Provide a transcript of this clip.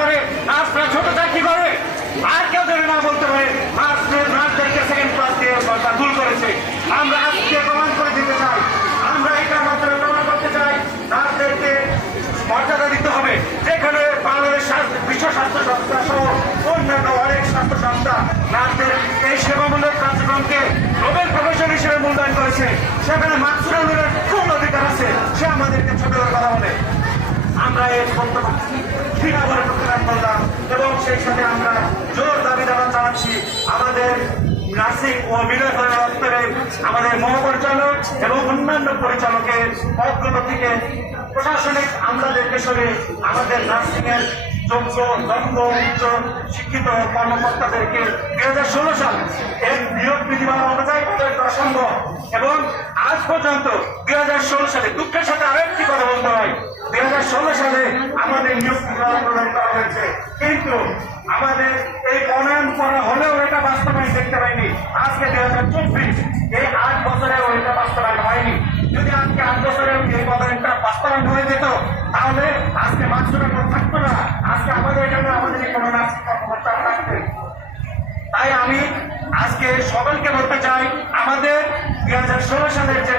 নার্সরা ছোট চাকরি করে? আর কেউ যদি না বলতে পারে নার্সদের নার্সদেরকে সেকেন্ড ক্লাস দিয়ে সরকার ভুল করেছে। আমরা আজকে প্রমাণ করে দিতে চাই, আমরা এটার মাধ্যমে প্রমাণ করতে চাই নার্সদেরকে মর্যাদা দিতে হবে। যেখানে বাংলাদেশ বিশ্ব স্বাস্থ্য সংস্থা সহ অন্যান্য অনেক স্বাস্থ্য সংস্থা নার্সদের এই সেবামূলক কার্যক্রমকে নোবেল প্রফেশন হিসেবে মূল্যায়ন করেছে। সেখানে হলের কোন অধিকার আছে, সে আমাদেরকে ছোট করে বলে। আমরা এর করে প্রতিবাদ করলাম এবং সেই সাথে আমরা জোর দাবি দাবা চালাচ্ছি আমাদের নার্সিং ও মিলনের দপ্তরে আমাদের মহাপরিচালক এবং অন্যান্য পরিচালকের থেকে প্রশাসনিক আমলাদেরকে সরে আমাদের নার্সিং এর যোগ্য, দক্ষ, উচ্চ শিক্ষিত কর্মকর্তাদেরকে দুই হাজার ষোলো সাল এর নিয়োগ বিধিমালা অনুযায়ী সম্ভব। এবং আজ পর্যন্ত দুই হাজার ষোলো সালে দুঃখের সাথে আরেকটি কথা ষোলো সালে আমাদের নিয়োগ প্রদান করা হয়েছে। কিন্তু আমাদের এই প্রণয়ন করা হলেও এটা বাস্তবায়ন দেখতে পাইনি। আজকে দুই হাজার চব্বিশ, এই আট বছরেও এটা বাস্তবায়ন হয়নি। যদি আজকে আট বছরেও এই প্রণয়নটা বাস্তবায়ন হয়ে যেত, তাহলে আজকে মানুষের উপর থাকতো না। আজকে আমাদের এখানে আমাদের এই মনোনয়ন নাচ কর্মকর্তা থাকতেন তাই আমি আজকে সকলকে বলতে চাই, আমাদের দুই হাজার ষোলো সালের যে